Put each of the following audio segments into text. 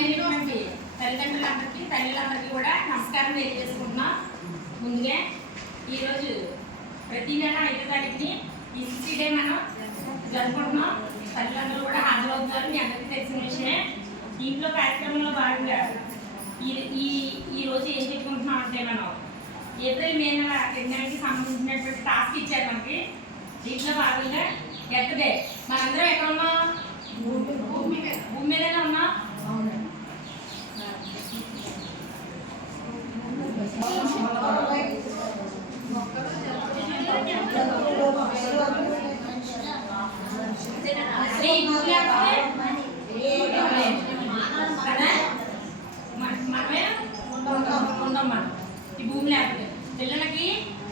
గౌరవమైనటువంటి తల్లిదండ్రులందరికీ తల్లులందరికీ కూడా నమస్కారం తెలియజేసుకుంటున్నాం. ముందుగా ఈరోజు ప్రతి నెల 5వ తారీఖుని ఈసీసీ డే మనం జరుపుకుంటున్నాం. తల్లిదండ్రులు కూడా హాజరవుతున్నారు. మీ అందరికీ తెలిసిన విషయమే. ఇంట్లో కార్యక్రమంలో భాగంగా ఈ రోజు ఏం చెప్పుకుంటున్నాం అంటే మనం ఏప్రిల్ మే నెల ఎగ్జామ్కి సంబంధించినటువంటి టాస్క్ ఇచ్చారు మనకి. దీంట్లో భాగంగా ఎర్త్ డే మనందరం ఎక్కడ ఉన్నాం? భూమి మీదనే ఉన్నాం. మనమే ఉంటాం. మనం ఈ భూమి లేకపోతే పిల్లలకి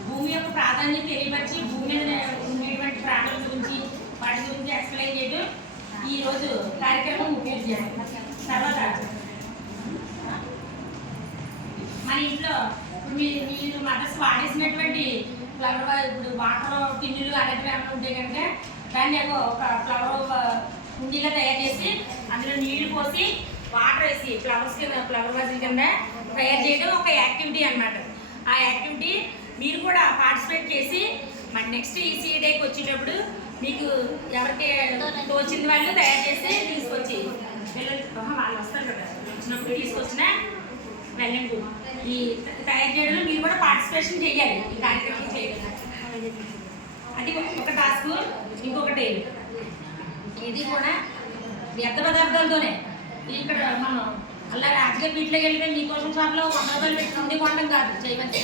భూమి యొక్క ప్రాధాన్యత తెలియపరిచి భూమి మీద ఉండేటువంటి ప్రాణుల గురించి వాటి గురించి ఎక్స్ప్లెయిన్ చేయడం ఈరోజు కార్యక్రమం ముఖ్యం. తర్వాత మన ఇంట్లో మీరు మదర్స్ వాడేసినటువంటి ఫ్లవర్ ఇప్పుడు వాటర్ టిన్నులు అలాంటివి ఏమైనా ఉంటే కనుక దాన్ని ఒక ఫ్లవర్ కుండీలో తయారు చేసి అందులో నీళ్లు పోసి వాటర్ వేసి ఫ్లవర్ వాజుల కింద తయారు చేయడం ఒక యాక్టివిటీ అన్నమాట. ఆ యాక్టివిటీ మీరు కూడా పార్టిసిపేట్ చేసి మన నెక్స్ట్ ఈసీ డేకి వచ్చేటప్పుడు మీకు ఎవరికి తోచింది వాళ్ళు తయారు చేసి తీసుకొచ్చి పిల్లలు వాళ్ళు వస్తారు కదా, వచ్చినప్పుడు తీసుకొచ్చిన వెళ్ళండి. ఈ తయారు చేయడంలో మీరు కూడా పార్టిసిపేషన్ చేయాలి. ఈ కార్యక్రమం చేయాలి. అది ఒక టాస్క్. ఇంకొకటి ఇది కూడా వ్యర్థ పదార్థాలతోనే ఇక్కడ మనం అలా యాక్చువల్గా వీటిలోకి వెళ్తే మీకోసం షాప్లో 100 రూపాయలు పెట్టుకుంది కొనడం కాదు చేయమని.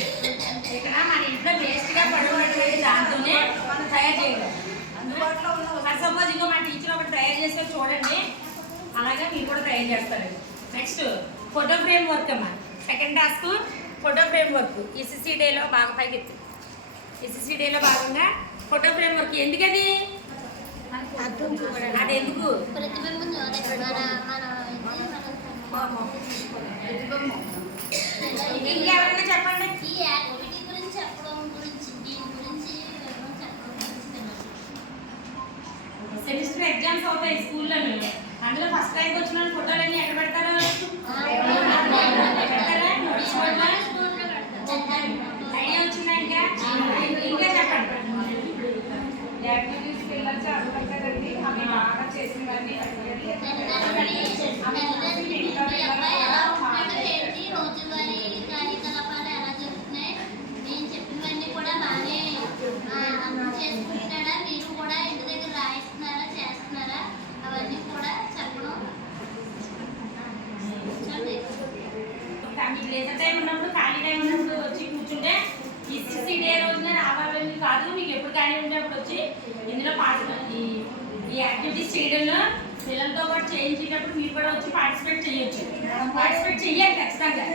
ఇక్కడ మన ఇంట్లో వేస్ట్గా పడుకున్నటువంటి దాంతోనే తయారు చేయడం. సపోజ్ ఇంకో మా టీచర్ ఒకటి తయారు చేస్తే చూడండి, అలాగే మీరు కూడా తయారు చేస్తారు. నెక్స్ట్ ఫోటో ఫ్రేమ్ వర్క్ అమ్మా. Second task photo frame work. ECC డేలో బాగా పైకి ఎత్తి ఈసీసీ డేలో భాగంగా ఫోటో ఫ్రేమ్ వర్క్. ఎందుకది? అది ఎందుకు? ఇంకెవరైనా చెప్పండి. సెమిస్టర్ ఎగ్జామ్స్ అవుతాయి స్కూల్లో. అందులో ఫస్ట్ ర్యాంక్ వచ్చిన ఫోటోలన్నీ ఎక్కడ పెడతారు? ఐడియా వచ్చిందా? ఇంకా చెప్పండి. యాక్టివిటీస్కి వెళ్ళొచ్చు అనుకుంటారు కదండి, అవి బాగా చేసినవన్నీ రోజువారీ కార్యకలాపాలు ఎలా జరుగుతున్నాయి, నేను చెప్పినవన్నీ కూడా బాగానే చేసుకుంటున్నారా? మీరు కూడా ఇంటి దగ్గర రాయిస్తున్నారా, చేస్తున్నారా? అవన్నీ కూడా చెప్పడం. మీకు లేజర్ టైం ఉన్నప్పుడు, ఖాళీ టైం ఉన్నప్పుడు వచ్చి కూర్చుంటే ఈసీసీ డే రోజున రావాలని కాదు, మీకు ఎప్పుడు ఖాళీ ఉండేప్పుడు వచ్చి ఇందులో ఈ యాక్టివిటీస్ చేయడంలో పిల్లలతో పాటు చేయించేటప్పుడు మీరు కూడా వచ్చి పార్టిసిపేట్ చేయొచ్చు. పార్టిసిపేట్ చెయ్యాలి ఖచ్చితంగా.